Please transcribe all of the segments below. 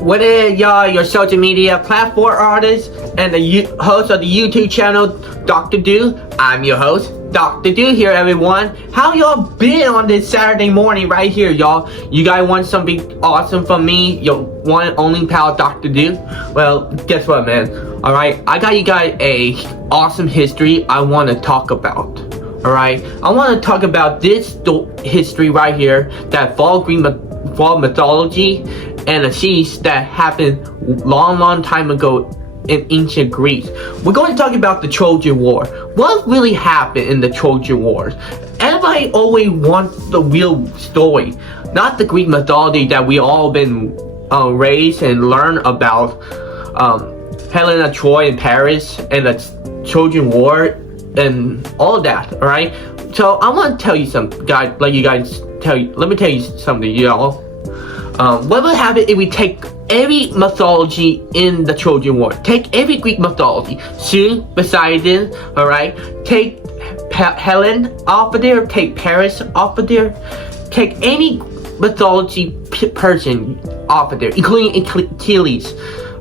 Whether y'all your social media platform artist and the host of the YouTube channel Dr. Do, I'm your host Dr. Do here, everyone. How y'all been on this Saturday morning right here, y'all? You guys want something awesome from me, your one and only pal Dr. Do? Well, guess what, man? Alright, I got you guys a awesome history I want to talk about. Alright, I want to talk about this history right here, that fall mythology and a siege that happened long time ago in ancient Greece. We're going to talk about the Trojan War. What really happened in the Trojan War? Everybody always wants the real story, not the Greek mythology that we all been raised and learned about. Helena, Troy, and Paris, and the Trojan War, and all that. All right. So I want to tell you something, guys. Let me tell you something, y'all. What would happen if we take every mythology in the Trojan War? Take every Greek mythology, Zeus, Poseidon, alright? Take Helen off of there, take Paris off of there, take any mythology person off of there, including Achilles,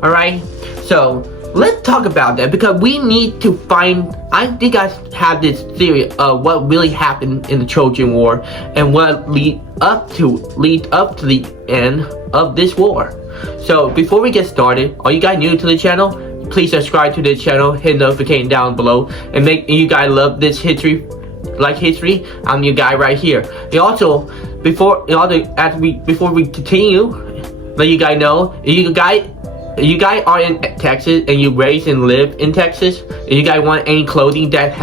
alright? So, let's talk about that, because we need to find, I think I have this theory of what really happened in the Trojan War and what lead up to the end of this war. So before we get started, are you guys new to the channel? Please subscribe to this channel, hit notification down below, and make you guys love this history, I'm your guy right here. And also, before we continue, let you guys know, you guys are in Texas and you raised and live in Texas, and you guys want any clothing that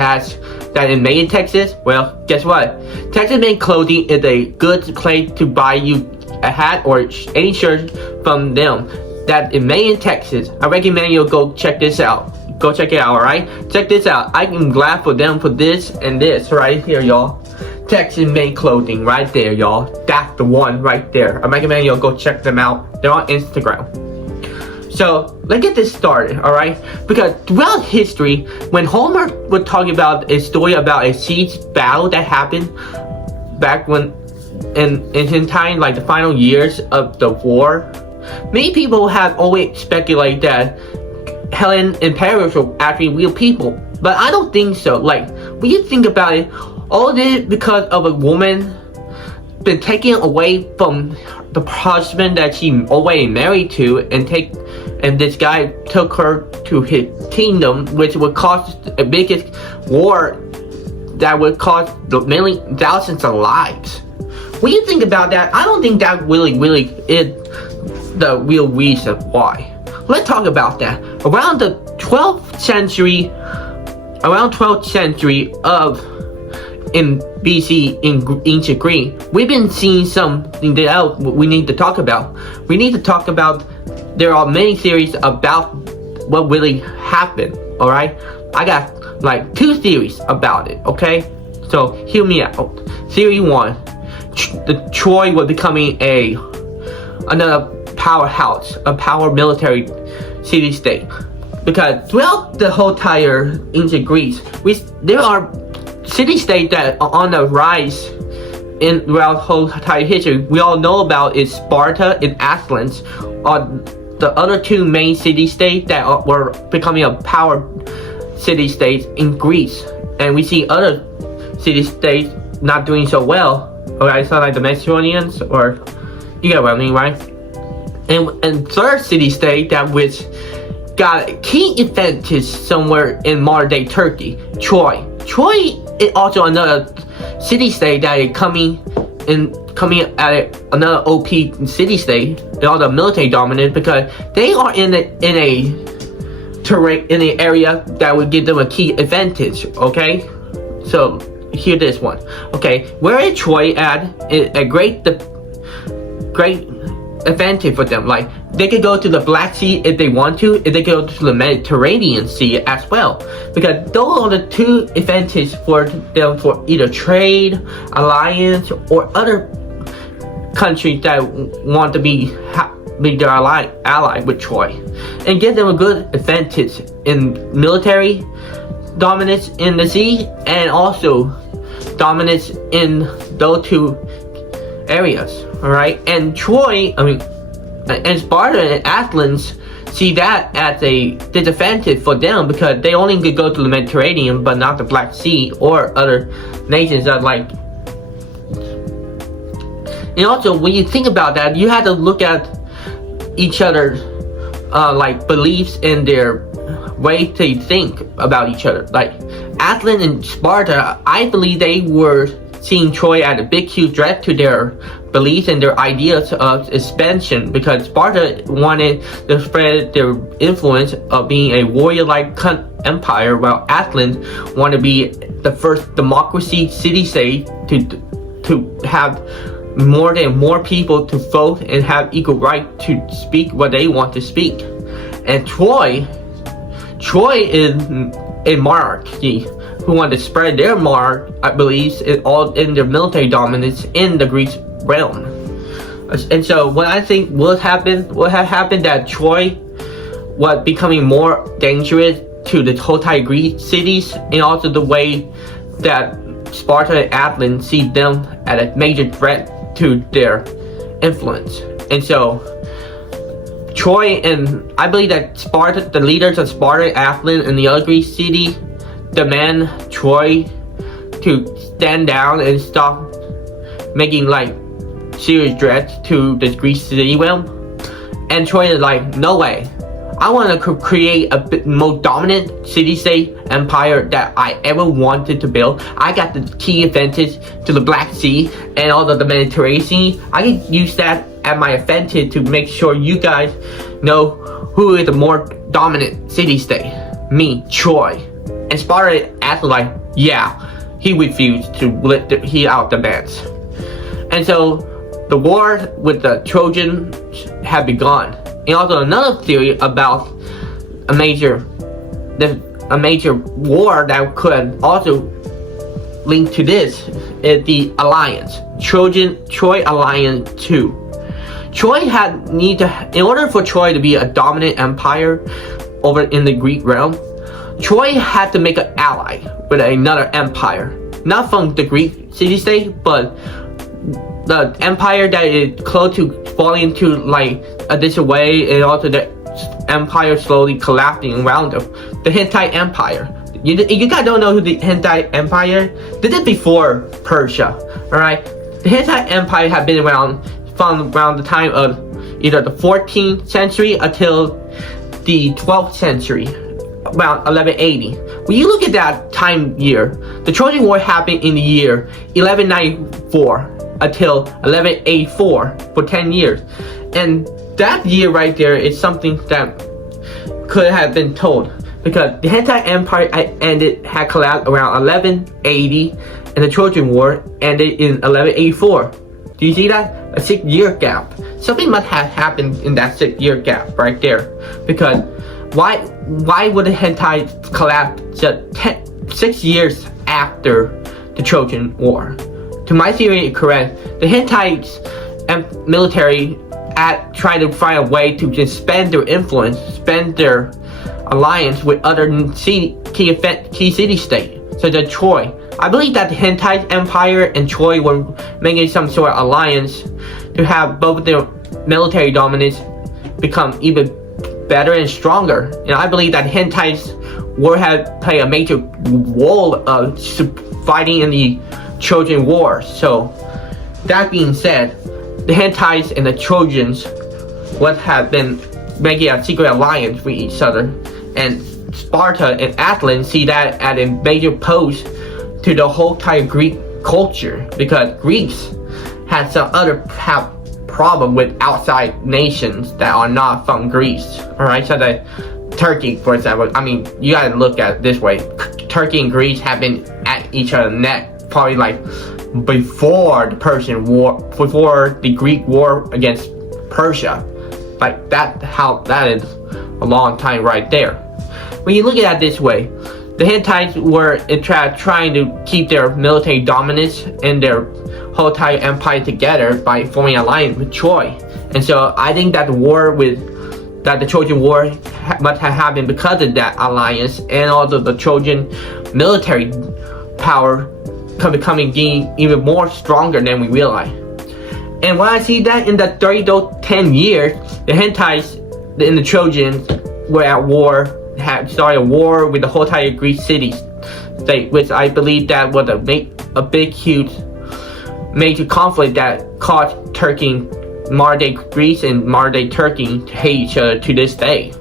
is made in Texas, well, guess what? Texas made clothing is a good place to buy you a hat or any shirt from them that is made in Texas. I recommend you go check this out. Go check it out, alright? Check this out. I am glad for them for this and this right here, y'all. Texas made clothing right there, y'all. That's the one right there. I recommend you go check them out. They're on Instagram. So let's get this started, alright? Because throughout history, when Homer would talk about a story about a siege battle that happened back when in his time, like the final years of the war, many people have always speculated that Helen and Paris were actually real people. But I don't think so. Like, when you think about it, all this because of a woman been taken away from the husband that she already married to, and this guy took her to his kingdom, which would cause the biggest war that would cost many thousands of lives. When you think about that, I don't think that really is the real reason why. Let's talk about that. Around the 12th century in BC, in ancient Greece, we've been seeing something else we need to talk about. We need to talk about, there are many theories about what really happened, alright? I got like 2 theories about it, okay? So hear me out. Theory 1, the Troy was becoming another powerhouse, a power military city-state. Because throughout the whole entire ancient Greece, there are city-states that are on the rise throughout the whole entire history. We all know about is Sparta and Athens are the other 2 main city-states that were becoming a power city-states in Greece. And we see other city-states not doing so well. Alright, it's not like the Macedonians, or you get what I mean, right? And third city-state that which got a key advantage somewhere in modern-day Turkey, Troy. Troy is also another city-state that is coming at another OP city-state. They're all the military dominant because they are in an area that would give them a key advantage. Okay, so hear this one. Okay, where is Troy at? A great advantage for them. Like, they could go to the Black Sea if they want to, if they go to the Mediterranean Sea as well, because those are the 2 advantages for them for either trade, alliance, or other countries that want to be their ally with Troy, and give them a good advantage in military dominance in the sea, and also dominance in those 2 areas. Alright, and Troy, and Sparta and Athens see that as a disadvantage for them because they only could go to the Mediterranean but not the Black Sea or other nations that like. And also, when you think about that, you have to look at each other's like beliefs and their way to think about each other. Like Athens and Sparta, I believe they were seeing Troy as a big, huge threat to their beliefs and their ideas of expansion because Sparta wanted to spread their influence of being a warrior-like empire, while Athens wanted to be the first democracy city-state to have more people to vote and have equal right to speak what they want to speak. And Troy is a monarchy who want to spread their I believe, all in their military dominance in the Greek realm. And so what I think what had happened that Troy was becoming more dangerous to the Hittite Greek cities, and also the way that Sparta and Athens see them as a major threat to their influence. And so Troy, and I believe that Sparta, the leaders of Sparta, Athens, and the other Greek city demand Troy to stand down and stop making like serious threats to the Greek city realm. And Troy is like, no way. I want to create a bit more dominant city-state empire that I ever wanted to build. I got the key advantage to the Black Sea and all of the Mediterranean Sea. I can use that as my advantage to make sure you guys know who is the more dominant city-state. Me, Troy. And Sparta acted like, yeah, he refused to let he out demands. And so the war with the Trojans had begun. And also another theory about a major war that could also link to this is the alliance, Troy Alliance 2. Troy in order for Troy to be a dominant empire over in the Greek realm, Troy had to make an ally with another empire, not from the Greek city-state, but the empire that is close to falling into like a disarray, and also the empire slowly collapsing around them. The Hittite Empire. You guys don't know who the Hittite Empire? This is before Persia. Alright? The Hittite Empire had been around from around the time of either the 14th century until the 12th century, around 1180. When you look at that time year, the Trojan War happened in the year 1194 until 1184 for 10 years. And that year right there is something that could have been told, because the Hittite Empire had collapsed around 1180 and the Trojan War ended in 1184. Do you see that? A 6-year gap. Something must have happened in that 6-year gap right there. Because why would the Hittites collapse just 6 years after the Trojan War? To my theory, correct, the Hittites military trying to find a way to just spend their influence, spend their alliance with other key city-states, such as Troy. I believe that the Hittite Empire and Troy were making some sort of alliance to have both their military dominance become even better and stronger. And I believe that Hittites had played a major role of fighting in the Trojan War. So that being said, the Hittites and the Trojans would have been making a secret alliance with each other, and Sparta and Athens see that as a major pose to the whole entire Greek culture, because Greeks had some other problem with outside nations that are not from Greece. Alright, so that Turkey, for example, I mean, you gotta look at it this way. Turkey and Greece have been at each other's neck probably like before the Persian War, before the Greek War against Persia. Like that is a long time right there. When you look at it this way, the Hittites were trying to keep their military dominance and their whole entire empire together by forming an alliance with Troy. And so I think that the Trojan War must have happened because of that alliance, and also the Trojan military power becoming even more stronger than we realize. And when I see that in the 30 to 10 years, the Hittites and the Trojans were at war, had started a war with the Hittite Greek cities, which I believe that was a big, huge, major conflict that caused Turkey, modern day Greece and modern day Turkey to hate each other to this day.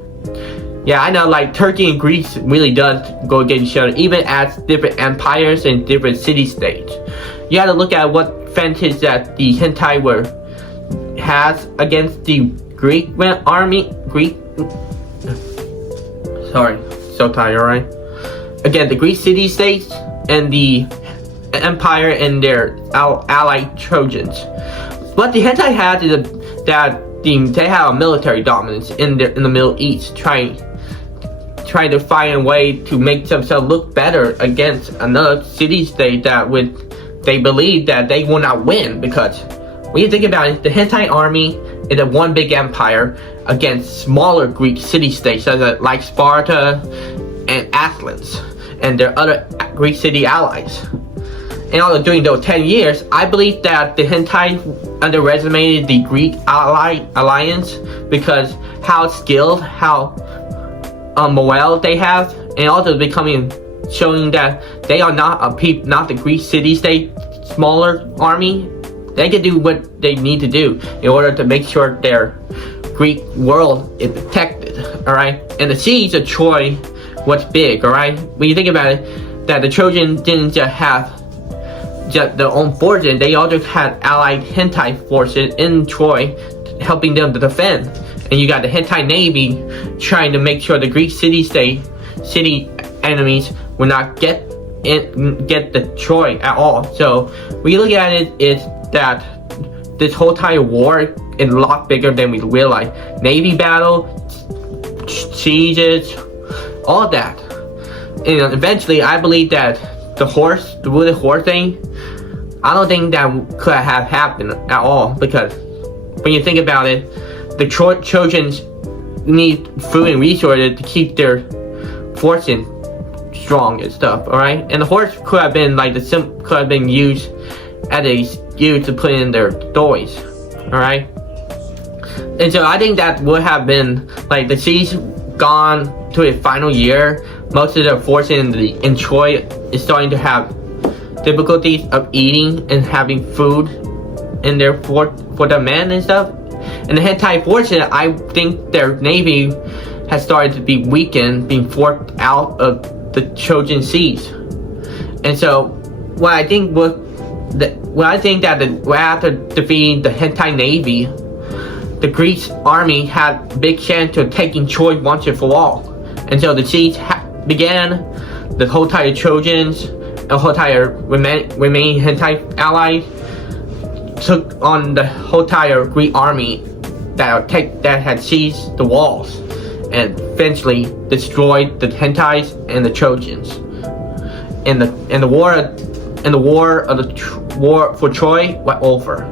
Yeah, I know, like, Turkey and Greece really does go against each other, even as different empires and different city-states. You have to look at what advantage that the Hittite has against the Greek army. Sorry, so tired, alright? Again, the Greek city-states and the empire and their allied Trojans. What the Hittite has is that they have a military dominance in the Middle East, trying to find a way to make themselves look better against another city-state that they believe that they will not win. Because when you think about it, the Hittite army is a one big empire against smaller Greek city-states like Sparta and Athens and their other Greek city allies. And although during those 10 years, I believe that the Hittite underestimated the Greek alliance because how skilled, how morale they have, and also showing that they are not the Greek city-state smaller army. They can do what they need to do in order to make sure their Greek world is protected. Alright? And the siege of Troy was big, alright? When you think about it, that the Trojans didn't just have their own forces, they also had allied Hittite forces in Troy helping them to defend. And you got the Hittite navy trying to make sure the Greek city enemies will not get the Troy at all. So when you look at it, it's that this whole entire war is a lot bigger than we realize. Navy battle, sieges, all that. And eventually, I believe that the wooden horse thing, I don't think that could have happened at all, because when you think about it, the Trojans need food and resources to keep their fortune strong and stuff, alright? And the horse could have been used to put in their toys, alright? And so I think that would have been like the siege gone to its final year. Most of their fortune in Troy is starting to have difficulties of eating and having food in their for the men and stuff. And the Hittite fortune, I think their navy has started to be weakened, being forced out of the Trojan siege. And so, after defeating the Hittite navy, the Greek army had a big chance of taking Troy once and for all. And so the siege began. The Hittite Trojans and Hittite remaining Hittite allies took on the Hittite Greek army that had seized the walls and eventually destroyed the Hittites and the Trojans. And the war for Troy was over.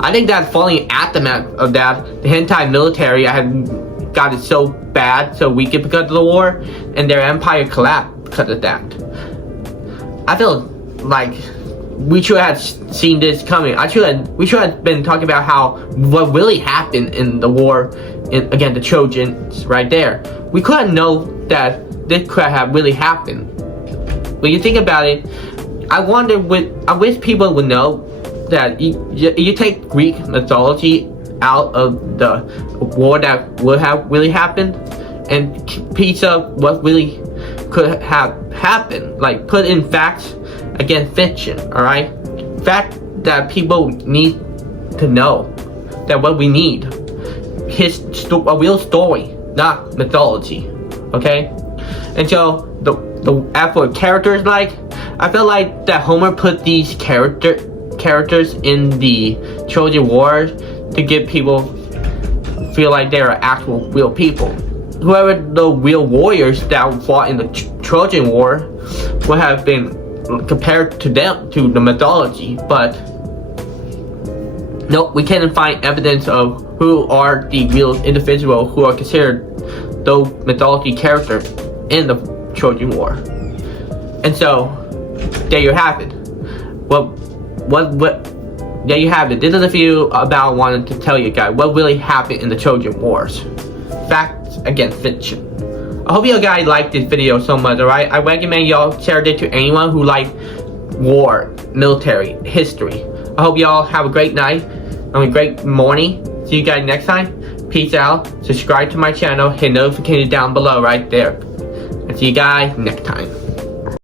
I think that following aftermath of that, the Hittite military had gotten so bad, so weak because of the war, and their empire collapsed because of that. I feel like we should have seen this coming. We should have been talking about what really happened in the war against the Trojans right there. We couldn't know that this could have really happened. When you think about it, I wish people would know that you take Greek mythology out of the war that would have really happened and piece up what really could have happened, like put in facts against fiction, alright? Fact that people need to know, that what we need is a real story, not mythology, okay? And so the for characters, like, I feel like that Homer put these characters in the Trojan War to get people feel like they're actual real people. Whoever the real warriors that fought in the Trojan War would have been compared to them, to the mythology, but no, we can't find evidence of who are the real individuals who are considered those mythology characters in the Trojan War. And so there you have it. What there you have it. This is a few about wanted to tell you guys what really happened in the Trojan Wars. Facts against fiction. I hope you guys like this video so much, alright? I recommend y'all share it to anyone who like war, military, history. I hope y'all have a great night, a great morning. See you guys next time. Peace out. Subscribe to my channel. Hit notification down below right there. And see you guys next time.